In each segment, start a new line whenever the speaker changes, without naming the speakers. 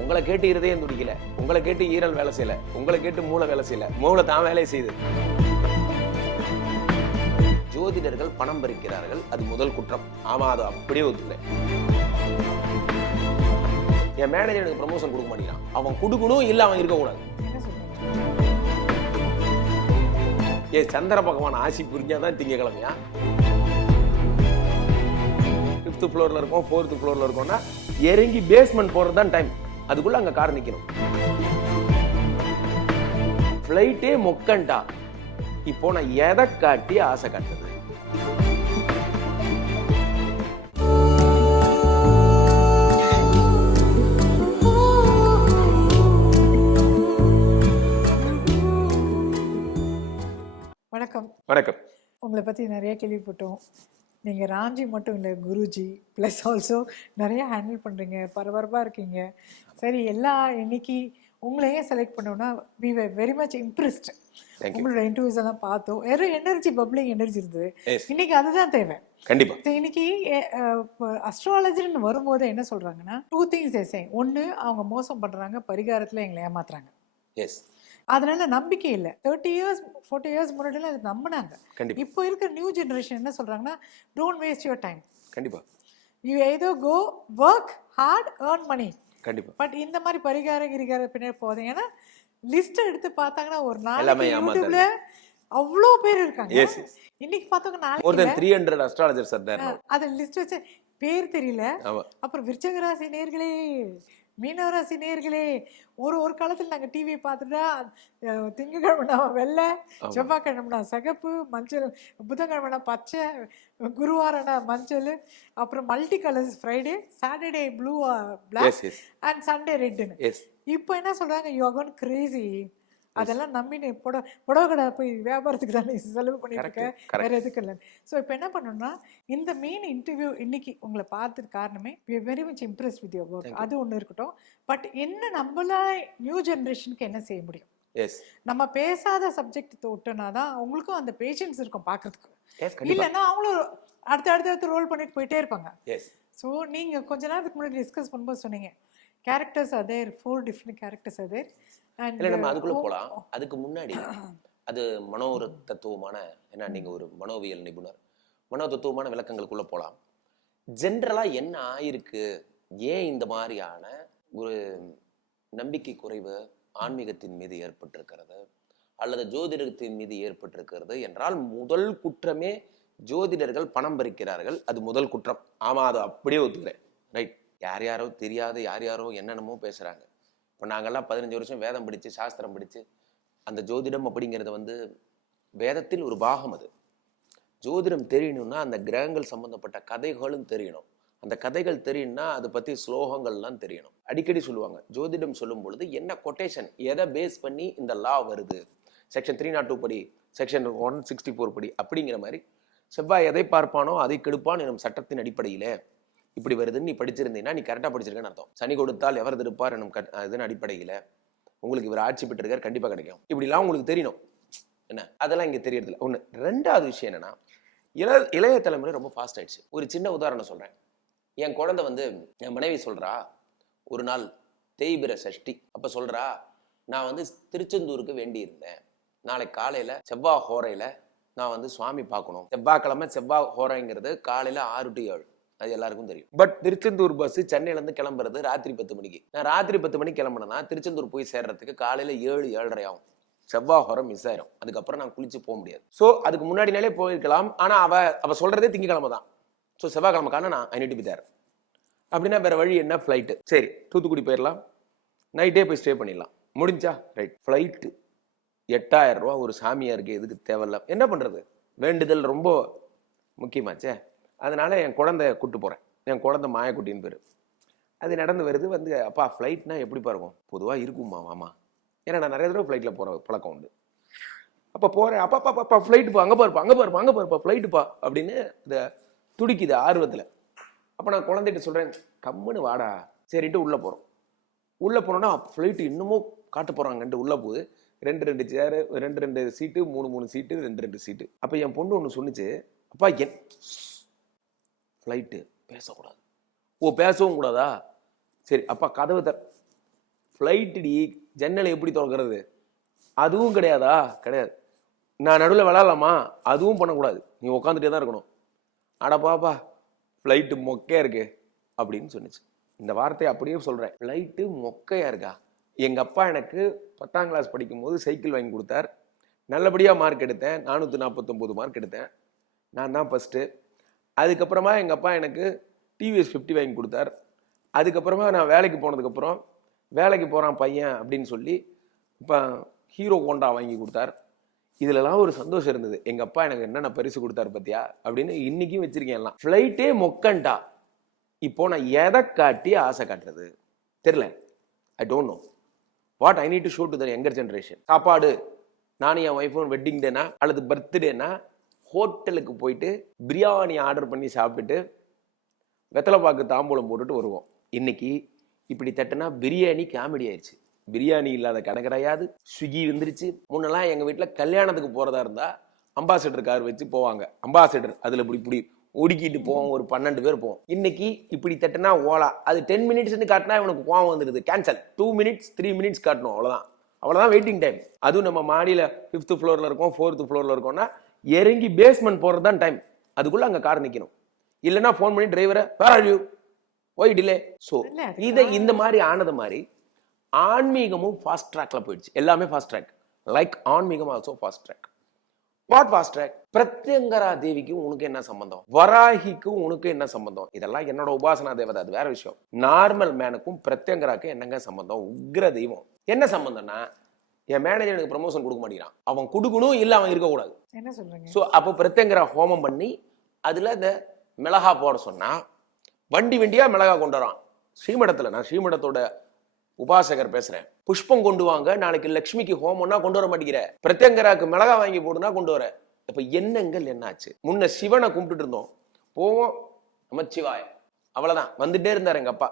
உங்களை கேட்டு இருதயம் துடிக்கல. உங்களை கேட்டு ஈரல் வேலை செய்யல. உங்களை கேட்டு மூளை வேலை செய்யல. மூளை தான் வேலையை செய்யுது. ஜோதிடர்கள் பணம் பறிக்கிறார்கள். அது முதல் குற்றம். ஆமா அது அப்படியே ஒத்துக்கிறேன் என் மேனேஜர் எனக்கு ப்ரமோஷன் கொடுக்க மாட்டேங்கிறான். அவன் கொடுக்கணும் இல்ல அவன் இருக்கக்கூடாது.
என்ன
ஏ சந்திர பகவான் ஆசி புரிஞ்சாதான் திங்கக்கிழமையா ஃபிஃப்த் ஃப்ளோரில் இருக்கோம் ஃபோர்த் ஃப்ளோரில் இருக்கோம்னா இறங்கி பேஸ்மெண்ட் போகிறது தான் டைம் அதுக்குள்ள அங்க கார் நிக்கணும். ஃப்ளைட்டே மொக்கண்டா. இப்போ நான் எதை காட்டி ஆசை காட்டுறது?
வணக்கம்.
வணக்கம்.
உங்களை பற்றி நிறைய கேள்விப்பட்டோம். நீங்கள் ராம்ஜி மட்டும் இல்லை குருஜி ப்ளஸ் ஆல்சோ நிறைய ஹேண்டில் பண்ணுறீங்க பரபரப்பாக இருக்கீங்க. சரி எல்லா இன்னைக்கு உங்களையே செலக்ட் பண்ணோன்னா வி வெரி மச் இம்ப்ரெஸ்ட். உங்களோட இன்டர்வியூஸ் எல்லாம் பார்த்தோம். வெறும் எனர்ஜி பப்ளிங் எனர்ஜி இருந்தது. இன்னைக்கு அதுதான் தேவை.
கண்டிப்பா.
இன்னைக்கு அஸ்ட்ராலஜர்னு வரும்போது என்ன சொல்கிறாங்கன்னா டூ திங்ஸ் எஸ்ஏ ஒன்று அவங்க மோசம் பண்ணுறாங்க பரிகாரத்தில் எங்களை ஏமாத்துறாங்க.
எஸ்
அதனால நம்பிக்கை இல்லை. தேர்ட்டி இயர்ஸ் ஃபோர்ட்டி இயர்ஸ் முன்னாடிலாம் அது நம்பினாங்க. இப்போ இருக்கிற நியூ ஜெனரேஷன் என்ன சொல்றாங்கன்னா டோன்ட் வேஸ்ட் யுவர் டைம்
கண்டிப்பா.
யூ ஏதோ go work hard earn money
கண்டிப்பா.
பட் இந்த மாதிரி பரிகார கிரிகார பின்னாடி போதும் ஏன்னா லிஸ்ட் எடுத்து பார்த்தாங்கன்னா ஒரு
ஏமாத்துறது.
யூடியூப்ல அவ்வளோ பேர் இருக்காங்க. இன்னைக்கு பார்த்தவங்க நாளைக்கு
three hundred astrologers are there
அதை லிஸ்ட் வச்சு பேர் தெரியல. அப்புறம் விருச்சக ராசி நேர்களே மீனவ ராசி நேர்களே ஒரு ஒரு காலத்தில் நாங்கள் டிவி பார்த்துட்டா அஹ், திங்கட்கிழமைனா வெள்ளை. செவ்வாய்க்கிழமைனா சிகப்பு மஞ்சள் புதன்கிழமைனா பச்சை குருவாரனா மஞ்சள் அப்புறம் multi colours Friday Saturday blue black and Sunday ரெட்டுன்னு இப்போ என்ன சொல்கிறாங்க யோகன் கிரேசி அதெல்லாம் நம்பி நீ புட புடவை கடை போய் வியாபாரத்துக்கு தான் செலவு பண்ணிட்டு இருக்க?
Correct, correct.
வேற எதுக்கு இல்லை. ஸோ இப்போ என்ன பண்ணணும்னா இந்த மெயின் இன்டர்வியூ இன்னைக்கு உங்களை பார்த்தது காரணமே very much impress with your work அது ஒன்று இருக்கட்டும். பட் என்ன நம்மளா நியூ ஜென்ரேஷனுக்கு என்ன செய்ய முடியும்? நம்ம பேசாத சப்ஜெக்ட் தொட்டோன்னா தான் அவங்களுக்கும் அந்த பேஷன்ஸ் இருக்கும் பார்க்கறதுக்கு. இல்லைன்னா அவங்களும் அடுத்து அடுத்து ரோல் பண்ணிட்டு போயிட்டே இருப்பாங்க. ஸோ நீங்கள் கொஞ்ச நேரத்துக்கு முன்னாடி டிஸ்கஸ் பண்ணும்போது சொன்னீங்க characters other four different characters other
இல்ல நம்ம அதுக்குள்ள போலாம். அதுக்கு முன்னாடி அது மனோ தத்துவமான ஏன்னா நீங்க ஒரு மனோவியல் நிபுணர். மனோ தத்துவமான விளக்கங்களுக்குள்ள போலாம். ஜென்ரலா என்ன ஆயிருக்கு? ஏன் இந்த மாதிரியான ஒரு நம்பிக்கை குறைவு ஆன்மீகத்தின் மீது ஏற்பட்டிருக்கிறது? அல்லது ஜோதிடத்தின் மீது ஏற்பட்டிருக்கிறது என்றால் முதல் குற்றமே ஜோதிடர்கள் பணம் பறிக்கிறார்கள். அது முதல் குற்றம். ஆமா அது அப்படியே ஒத்துக்கிறேன். ரைட். யார் யாரோ தெரியாத யார் யாரோ என்னென்னமோ பேசுறாங்க. இப்போ நாங்கள்லாம் பதினஞ்சு வருஷம் வேதம் படித்து சாஸ்திரம் படித்து அந்த ஜோதிடம் அப்படிங்கிறது வந்து வேதத்தில் ஒரு பாகம் அது. ஜோதிடம் தெரியணும்னா அந்த கிரகங்கள் சம்பந்தப்பட்ட கதைகளும் தெரியணும். அந்த கதைகள் தெரியும்னா அதை பற்றி ஸ்லோகங்கள்லாம் தெரியணும். அடிக்கடி சொல்லுவாங்க ஜோதிடம் சொல்லும் பொழுது என்ன கொட்டேஷன் எதை பேஸ் பண்ணி இந்த லா வருது? செக்ஷன் த்ரீ நாட் டூ படி செக்ஷன் ஒன் சிக்ஸ்டி ஃபோர் படி அப்படிங்கிற மாதிரி செவ்வாய் எதை பார்ப்பானோ அதை கெடுப்பான் எனும் சட்டத்தின் அடிப்படையிலே இப்படி வருதுன்னு நீ படிச்சிருந்தீங்கன்னா நீ கரெக்டாக படிச்சிருக்கேன்னு அர்த்தம். சனி கொடுத்தால் எவர் திருப்பார் எனும் க இதன் அடிப்படையில் உங்களுக்கு இவர் ஆட்சி பெற்றிருக்கார் கண்டிப்பாக கிடைக்கும். இப்படிலாம் உங்களுக்கு தெரியணும். என்ன? அதெல்லாம் இங்கே தெரியறதில்ல. ஒன்று ரெண்டாவது விஷயம் என்னென்னா இள இளைய தலைமுறை ரொம்ப ஃபாஸ்ட் ஆயிடுச்சு. ஒரு சின்ன உதாரணம் சொல்கிறேன் என் குழந்தை வந்து என் மனைவி சொல்கிறா ஒரு நாள் தேய்பிர சஷ்டி. அப்போ சொல்கிறா நான் வந்து திருச்செந்தூருக்கு வேண்டி இருந்தேன் நாளை காலையில் செவ்வாய் ஹோரையில் நான் வந்து சுவாமி பார்க்கணும். செவ்வாய்க்கிழமை செவ்வாய் ஹோரைங்கிறது காலையில் ஆறு டு ஏழு. அது எல்லாருக்கும் தெரியும். பட் திருச்செந்தூர் பஸ் சென்னையிலேருந்து கிளம்புறது ராத்திரி பத்து மணிக்கு. நான் ராத்திரி பத்து மணிக்கு கிளம்புனேன்னா திருச்செந்தூர் போய் சேர்றதுக்கு காலையில் ஏழு ஏழரை ஆகும். செவ்வாய் ஹோரம் மிஸ் ஆயிரும். அதுக்கப்புறம் நான் குளிச்சு போக முடியாது. ஸோ அதுக்கு முன்னாடி நாளே போயிருக்கலாம். ஆனால் அவ அவ சொல்றதே திங்கக்கிழமை தான். ஸோ செவ்வாய்க்கிழமை காண நான் ஐ நீட் பி தேர் அப்படின்னா வேற வழி என்ன? ஃப்ளைட்டு சரி தூத்துக்குடி போயிடலாம் நைட்டே போய் ஸ்டே பண்ணிடலாம் முடிஞ்சா? ரைட் ஃப்ளைட்டு எட்டாயிரம் ரூபா ஒரு சாமியாருக்கு எதுக்கு தேவையில்ல. என்ன பண்ணுறது வேண்டுதல் ரொம்ப முக்கியமாச்சே. அதனால் என் குழந்தைய கூட்டு போகிறேன் என் குழந்தை மாயக்குட்டின்னு பேர். அது நடந்து வருது வந்து அப்பா ஃப்ளைட்னா எப்படிப்பா இருக்கும்? பொதுவாக இருக்கும்மா மாமா. ஏன்னா நான் நிறைய தடவை ஃப்ளைட்டில் போகிற பழக்கம் உண்டு. அப்போ போகிறேன் அப்பா அப்பா அப்பா ஃப்ளைட்டுப்பா அங்கே பாருப்பா அங்கே பாருப்பா அங்கே பாருப்பா ஃப்ளைட்டுப்பா அப்படின்னு இந்த துடிக்குது ஆர்வத்தில். அப்போ நான் குழந்தைகிட்ட சொல்கிறேன் கம்முன்னு வாடா. சரின்ட்டு உள்ளே போகிறோம் உள்ளே போனோன்னா ஃப்ளைட்டு இன்னமும் காட்ட போகிறாங்கன்ட்டு உள்ளே போகுது. ரெண்டு ரெண்டு சேரு ரெண்டு ரெண்டு சீட்டு மூணு மூணு சீட்டு ரெண்டு ரெண்டு சீட்டு அப்போ என் பொண்ணு ஒன்று சொன்னுச்சு அப்பா என் ஃப்ளைட்டு பேசக்கூடாது. ஓ பேசவும் கூடாதா? சரி அப்பா கதவை த ஃப்ளைட்டுடி ஜன்னலை எப்படி திறக்கிறது? அதுவும் கிடையாதா? கிடையாது. நான் நடுவில் விளாட்லாமா அதுவும் பண்ணக்கூடாது. நீ உட்காந்துட்டே தான் இருக்கணும். அட பாப்பா ஃப்ளைட்டு மொக்கையாக இருக்கு அப்படின்னு சொன்னிச்சு. இந்த வார்த்தையை அப்படியே சொல்கிறேன் ஃப்ளைட்டு மொக்கையாக இருக்கா? எங்கள் அப்பா எனக்கு பத்தாம் கிளாஸ் படிக்கும்போது சைக்கிள் வாங்கி கொடுத்தார். நல்லபடியாக மார்க் எடுத்தேன். நானூற்றி நாற்பத்தொம்போது மார்க் எடுத்தேன். நான் தான் ஃபஸ்ட்டு அதுக்கப்புறமா எங்கள் அப்பா எனக்கு டிவிஎஸ் ஃபிஃப்டி வாங்கி கொடுத்தார். அதுக்கப்புறமா நான் வேலைக்கு போனதுக்கப்புறம் வேலைக்கு போகிறான் பையன் அப்படின்னு சொல்லி இப்போ ஹீரோ ஹோண்டா வாங்கி கொடுத்தார். இதுலலாம் ஒரு சந்தோஷம் இருந்தது. எங்கள் அப்பா எனக்கு என்னென்ன பரிசு கொடுத்தாரு பத்தியா? அப்படின்னு இன்றைக்கும் வச்சிருக்கேன் எல்லாம். ஃப்ளைட்டே மொக்கண்டா. இப்போ நான் எதை காட்டி ஆசை காட்டுறது? தெரியல. I don't know what I need to show to the younger generation சாப்பாடு. நானும் என் ஒய்ஃபும் வெட்டிங் டேனா அல்லது பர்த்டேனா ஹோட்டலுக்கு போயிட்டு பிரியாணி ஆர்டர் பண்ணி சாப்பிட்டுட்டு வெத்தலைப்பாக்கு தாம்பூலம் போட்டுட்டு வருவோம். இன்னைக்கு இப்படி தட்டினா பிரியாணி காமெடி ஆயிடுச்சு பிரியாணி இல்லாத கடை கிடையாது. ஸ்விக்கி வந்துருச்சு. முன்னெல்லாம் எங்கள் வீட்டில் கல்யாணத்துக்கு போகிறதா இருந்தால் அம்பாசிடர் கார் வச்சு போவாங்க. அம்பாசிடர். அதில் இப்படி இப்படி ஒடுக்கிட்டு போவோம். ஒரு பன்னெண்டு பேர் போவோம். இன்னைக்கு இப்படி தட்டினா ஓலா. அது டென் மினிட்ஸ்னு காட்டினா இவனுக்கு கோவம் வந்துடுது cancel two minutes three minutes காட்டணும். அவ்வளோதான் அவ்வளோதான் வெயிட்டிங் டைம் அதுவும் நம்ம மாடியில் ஃபிஃப்த் ஃப்ளோரில் இருக்கோம். ஃபோர்த்து ஃப்ளோரில் இருக்கோம்னா இறங்கி பேஸ்மெண்ட் போகிறது தான் டைம் அதுக்குள்ளே அங்கே கார் நிற்கணும் இல்லைன்னா ஃபோன் பண்ணி டிரைவரை where are you why delay so இதை இந்த மாதிரி ஆனது மாதிரி ஆன்மீகமும் ஃபாஸ்ட் ட்ராக்ல போயிடுச்சு. எல்லாமே ஃபாஸ்ட் ட்ராக் லைக் ஆன்மீகம் also fast track what fast track Pratyangira தேவிக்கும் உனக்கு என்ன சம்பந்தம்? வராகிக்கும் உனக்கு என்ன சம்பந்தம்? இதெல்லாம் என்னோட உபாசனா தேவதை அது வேற விஷயம். நார்மல் மேனுக்கும் பிரத்யங்கராக்கு என்னங்க சம்பந்தம்? உக்ர தெய்வம். என்ன சம்பந்தம்னா என் மேனேஜர் எனக்கு ப்ரமோஷன் கொடுக்க மாட்டேங்கிறான். அவன் கொடுக்கணும் இல்ல அவன் இருக்கக்கூடாது.
என்ன சொல்றீங்க?
ஸோ அப்போ பிரத்யங்கரா ஹோமம் பண்ணி அதுல இந்த மிளகா போட சொன்னா வண்டி வண்டியா மிளகா கொண்டு வரான். ஸ்ரீமடத்துல நான் ஸ்ரீமடத்தோட உபாசகர் பேசுறேன். புஷ்பம் கொண்டு வாங்க நாளைக்கு லக்ஷ்மிக்கு ஹோமம்னா கொண்டு வர மாட்டேங்கிற. பிரத்யங்கராக்கு மிளகா வாங்கி போடுனா கொண்டு வர. இப்ப எண்ணங்கள் என்னாச்சு? முன்ன சிவனை கும்பிட்டுட்டு இருந்தோம். போவோம் நமச்சிவாய. அவ்வளவுதான். வந்துட்டே இருந்தார் எங்க அப்பா.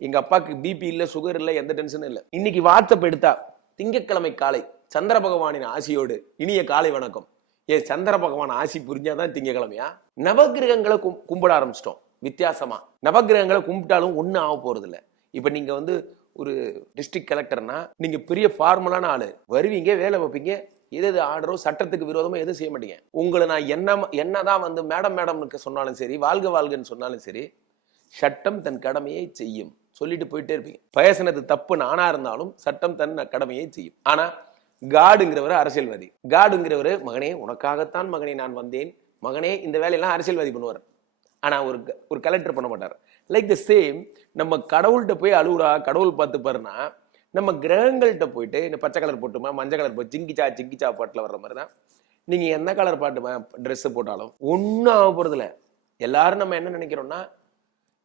எங்க அப்பாக்கு பிபி இல்ல சுகர் இல்ல எந்த டென்ஷனும் இல்ல. இன்னைக்கு வாட்ஸ்அப் எடுத்தா திங்கட்கிழமை காலை சந்திர பகவானின் ஆசியோடு இனிய காலை வணக்கம். ஏ சந்திர பகவான் ஆசி புரிஞ்சாதான் திங்கக்கிழமையா நவகிரகங்களை கும் கும்பிட ஆரம்பிச்சிட்டோம். வித்தியாசமா. நவகிரகங்களை கும்பிட்டாலும் ஒன்றும் ஆக போறது இல்லை இப்ப நீங்க வந்து ஒரு டிஸ்ட்ரிக்ட் கலெக்டர்னா நீங்க பெரிய ஃபார்மலான ஆளு. வருவீங்க வேலை வைப்பீங்க. எது எது ஆர்டரோ சட்டத்துக்கு விரோதமாக எதுவும் செய்ய மாட்டீங்க. உங்களை நான் என்ன என்னதான் வந்து மேடம் மேடம்னுக்கு சொன்னாலும் சரி வாழ்க வாழ்கன்னு சொன்னாலும் சரி சட்டம் தன் கடமையை செய்யும். சொல்லிட்டு போயிட்டே இருப்பீங்க. பேசினது தப்பு நானா இருந்தாலும் சட்டம் தன் கடமையை செய்யும். ஆனா காடுங்கிறவர் அரசியல்வாதி. காடுங்கிறவர் மகனே உனக்காகத்தான் மகனே நான் வந்தேன். மகனே இந்த வேலையெல்லாம் அரசியல்வாதி பண்ணுவார். ஆனா ஒரு க- ஒரு கலெக்டர் பண்ண மாட்டார். லைக் த சேம் நம்ம கடவுள்கிட்ட போய் அழுவுறா கடவுள் பார்த்துப்பாருன்னா நம்ம கிரகங்கள்கிட்ட போயிட்டு இந்த பச்சை கலர் போட்டுமா மஞ்சள் கலர் போட்டு ஜிங்கிச்சா ஜிங்கிச்சா பாட்டில் வர்ற மாதிரி தான் நீங்கள் எந்த கலர் பாட்டு ட்ரெஸ்ஸு போட்டாலும் ஒன்றும் ஆக போகிறதில்ல எல்லாரும் நம்ம என்ன நினைக்கிறோம்னா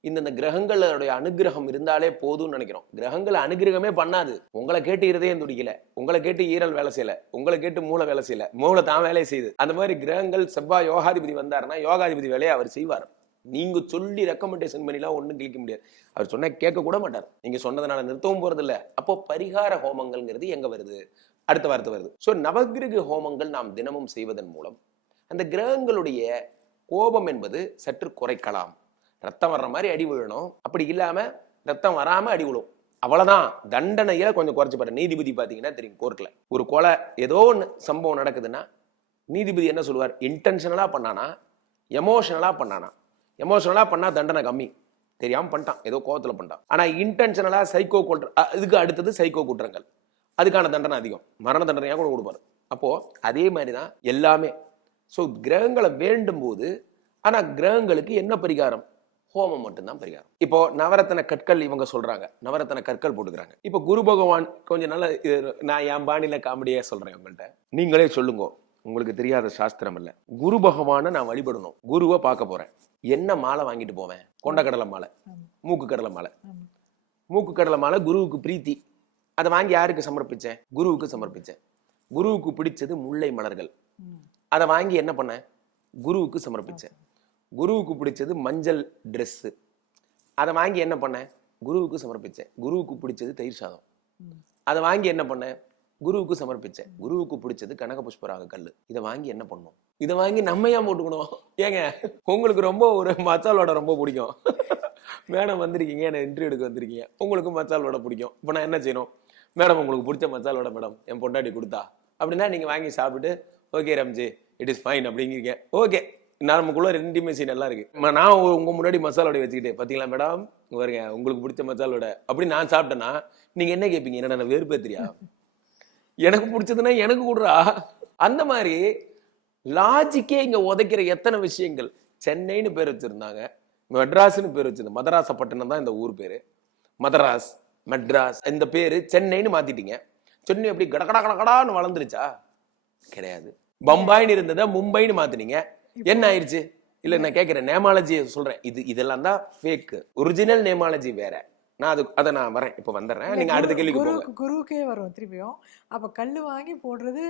இந்தந்த கிரகங்களுடைய அனுகிரகம் இருந்தாலே போதும்னு நினைக்கிறோம். கிரகங்கள் அனுகிரகமே பண்ணாது. உங்களை கேட்டு இருதயம் துடிக்கல. உங்களை கேட்டு ஈரல் வேலை செய்யல. உங்களை கேட்டு மூளை வேலை செய்யல. மூளை தான் வேலையை செய்யுது. அந்த மாதிரி கிரகங்கள் செவ்வாய் யோகாதிபதி வந்தாருன்னா யோகாதிபதி வேலையை அவர் செய்வார். நீங்க சொல்லி ரெக்கமெண்டேஷன் பண்ணிலாம் ஒண்ணும் கிளிக்க முடியாது. அவர் சொன்னா கேட்க கூட மாட்டார். நீங்க சொன்னதுனால நிறுத்தவும் போறது இல்ல அப்போ பரிகார ஹோமங்கள்ங்கிறது எங்க வருது? அடுத்த வார்த்தை வருது. ஸோ நவகிரக ஹோமங்கள் நாம் தினமும் செய்வதன் மூலம் அந்த கிரகங்களுடைய கோபம் என்பது சற்று குறைக்கலாம். ரத்தம் வர்ற மாதிரி அடி விழணும். அப்படி இல்லாம ரத்தம் வராம அடி விழும். அவ்வளவுதான். தண்டனையில கொஞ்சம் குறைச்சு பாரு. நீதிபதி பாத்தீங்கன்னா தெரியும் கோர்ட்ல ஒரு கொலை ஏதோ ஒன்று சம்பவம் நடக்குதுன்னா நீதிபதி என்ன சொல்லுவார்? இன்டென்ஷனலா பண்ணானா? எமோஷனலா பண்ணானா? எமோஷனலா பண்ணா தண்டனை கம்மி. தெரியாம பண்ணிட்டான். ஏதோ கோவத்துல பண்ணிட்டான். ஆனா இன்டென்ஷனலா சைக்கோ குற்ற இதுக்கு அடுத்தது சைக்கோ குற்றங்கள். அதுக்கான தண்டனை அதிகம். மரண தண்டனையாக கூட கொடுப்பாரு. அப்போ அதே மாதிரி தான் எல்லாமே. ஸோ கிரகங்களை வேண்டும் போது ஆனா கிரகங்களுக்கு என்ன பரிகாரம்? ஹோமம் மட்டும்தான் பரிகாரம் இப்போ நவரத்தன கற்கள் இவங்க சொல்றாங்க. நவரத்தன கற்கள் போட்டுக்கிறாங்க. இப்போ குரு பகவான் கொஞ்சம் நல்ல நான் என் பாணியில காமெடியா சொல்றேன் உங்கள்கிட்ட நீங்களே சொல்லுங்க. உங்களுக்கு தெரியாத சாஸ்திரம் இல்ல. குரு பகவானை நான் வழிபடணும். குருவை பார்க்க போறேன். என்ன மாலை வாங்கிட்டு போவேன்? கொண்டக்கடலை மாலை. மூக்கு கடலை மாலை. மூக்கு கடலை மாலை குருவுக்கு பிரீத்தி. அதை வாங்கி யாருக்கு சமர்ப்பிச்சேன்? குருவுக்கு சமர்ப்பிச்சேன். குருவுக்கு பிடிச்சது முல்லை மலர்கள். அதை வாங்கி என்ன பண்ணேன்? குருவுக்கு சமர்ப்பிச்சேன். குருவுக்கு பிடிச்சது மஞ்சள் ட்ரெஸ்ஸு அதை வாங்கி என்ன பண்ணேன்? குருவுக்கு சமர்ப்பிச்சேன். குருவுக்கு பிடிச்சது தயிர் சாதம். அதை வாங்கி என்ன பண்ணேன்? குருவுக்கு சமர்ப்பிச்சேன். குருவுக்கு பிடிச்சது கனக புஷ்பராக கல். இதை வாங்கி என்ன பண்ணும்? இதை வாங்கி நம்ம ஏன் போட்டுக்கணும்? ஏங்க உங்களுக்கு ரொம்ப ஒரு மசாலோட ரொம்ப பிடிக்கும். மேடம் வந்திருக்கீங்க என்ன இன்டர்வியூ எடுக்க வந்திருக்கீங்க. உங்களுக்கு மசால் வடை பிடிக்கும். இப்போ நான் என்ன செய்யணும்? மேடம் உங்களுக்கு பிடிச்ச மசால் வடை மேடம் என் பொண்டாட்டி கொடுத்தா. அப்படின்னா நீங்கள் வாங்கி சாப்பிட்டு okay Ramji it is fine அப்படிங்கிறீங்க ஓகே. நமக்குள்ள ரெண்டு நல்லா இருக்கு. நான் உங்க முன்னாடி மசாலா வடை வச்சுக்கிட்டே பாத்தீங்களா மேடம் வருங்க உங்களுக்கு பிடிச்ச மசாலா வடை. அப்படி நான் சாப்பிட்டேன்னா நீங்க என்ன கேட்பீங்க என்ன நான் வெறுப்பேத்திரியா எனக்கு பிடிச்சதுன்னா எனக்கு கூடுறா. அந்த மாதிரி லாஜிக்கே இங்க உதைக்கிற எத்தனை விஷயங்கள்? சென்னைன்னு பேர் வச்சிருந்தாங்க மெட்ராஸ்ன்னு பேர் வச்சிருந்தாங்க மதராசப்பட்டினம் தான் இந்த ஊர் பேரு. மதராஸ் மெட்ராஸ் இந்த பேரு சென்னைன்னு மாத்திட்டீங்க. சென்னை எப்படி கடகடா கடகடான்னு வளர்ந்துருச்சா? கிடையாது. பம்பாய்னு இருந்ததை மும்பைன்னு மாத்தினீங்க. என்ன ஆயிருச்சு? இல்ல நான் கேட்கிறேன் நேமாலஜி சொல்றேன். இது இதெல்லாம் தான் ஃபேக் ஒரிஜினல் நேமாலஜி வேற. நான் அது அதை நான் வரேன். இப்போ வந்துடுறேன். நீங்க அடுத்த கேள்விக்கு போங்க.
குருவுக்கு குருவுக்கே வரும் திருப்பியும். அப்ப கல்லு வாங்கி போடுறது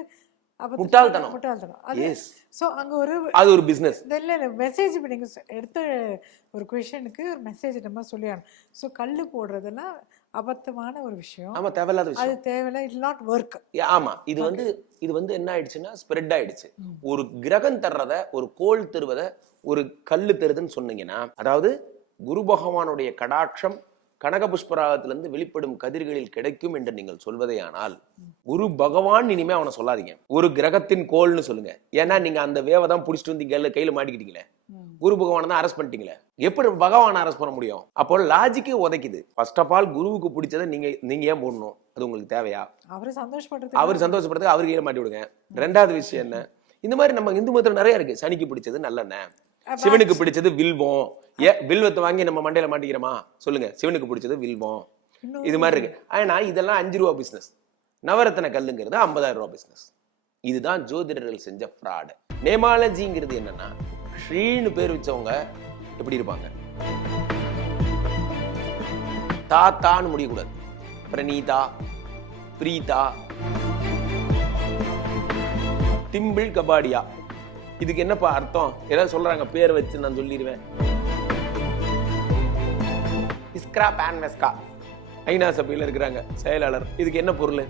அப்ப
முட்டாள்தனம்.
முட்டாள்தனம். அது
எஸ்
சோ அங்க ஒரு
அது ஒரு
இந்த இல்ல இல்ல மெசேஜ் இப்போ நீங்க சொ- எடுத்த ஒரு கொஷனுக்கு ஒரு மெசேஜ் நம்ம சொல்லி ஆகணும் ஸோ கல்லு போடுறதெல்லாம் அபத்தமான ஒரு விஷயம்.
ஆமா தேவையில்லாத விஷயம்.
அது தேவையில்ல இட் நாட் ஒர்க்
ஆமா இது வந்து இது வந்து என்ன ஆயிடுச்சுன்னா ஸ்ப்ரெட் ஆயிடுச்சு. ஒரு கிரகம் தர்றத ஒரு கோள் தருவத ஒரு கல்லு தருதுன்னு சொன்னீங்கன்னா அதாவது குரு பகவானுடைய கடாட்சம் கனக புஷ்பராகத்திலிருந்து வெளிப்படும் கதிர்களில் கிடைக்கும் என்று நீங்கள் சொல்வதேயானால் குரு பகவான் இனிமே அவனை சொல்லாதீங்க. ஒரு கிரகத்தின் கோள்னு சொல்லுங்க. ஏன்னா நீங்க அந்த வேவை தான் பிடிச்சிட்டு வந்து கையில கையில மாட்டிக்கிட்டீங்களே? குரு பகவானை தான் அரெஸ்ட் பண்ணிட்டீங்களே? எப்படி பகவானை அரெஸ்ட் பண்ண முடியும்? அப்போ லாஜிக்கே உதைக்குது. ஃபர்ஸ்ட் ஆஃப் ஆல் குருவுக்கு பிடிச்சதை நீங்க நீங்க ஏன் போடணும்? அது உங்களுக்கு தேவையா?
அவரை சந்தோஷப்படுறது
அவர் சந்தோஷப்படுறதுக்கு அவர் கையில மாட்டி விடுங்க. ரெண்டாவது விஷயம் என்ன? இந்த மாதிரி நம்ம இந்து மதத்துல நிறைய இருக்கு. சனிக்கு பிடிச்சது நல்லெண்ணெய். சிவனுக்கு பிடிச்சது வில்வம். ஏ வில்வத்தை வாங்கி நம்ம மண்டையில மாட்டிக்கிறோமா? சொல்லுங்க. சிவனுக்கு பிடிச்சது வில்வம். இது மாதிரி இருக்கு. ஆனா இதெல்லாம் அஞ்சு ரூபா பிசினஸ் நவரத்ன கல்லுங்கிறது ஐம்பதாயிரம் ரூபா பிசினஸ் இதுதான் ஜோதிடர்கள் செஞ்ச ஃப்ராடு நேமாலஜிங்கிறது என்னன்னா ஸ்ரீன்னு பேர் வச்சவங்க எப்படி இருப்பாங்க? தாத்தான்னு முடியக்கூடாது. பிரணீதா பிரீதா திம்பிள் கபாடியா. இதுக்கு என்னப்பா அர்த்தம்? ஏதாவது சொல்றாங்க பேர் வச்சு நான் சொல்லிடுவேன். இஸ்க்ரா பேன்மெஸ்கா ஐநா சபையில் இருக்கிறாங்க செயலாளர். இதுக்கு என்ன பொருள்?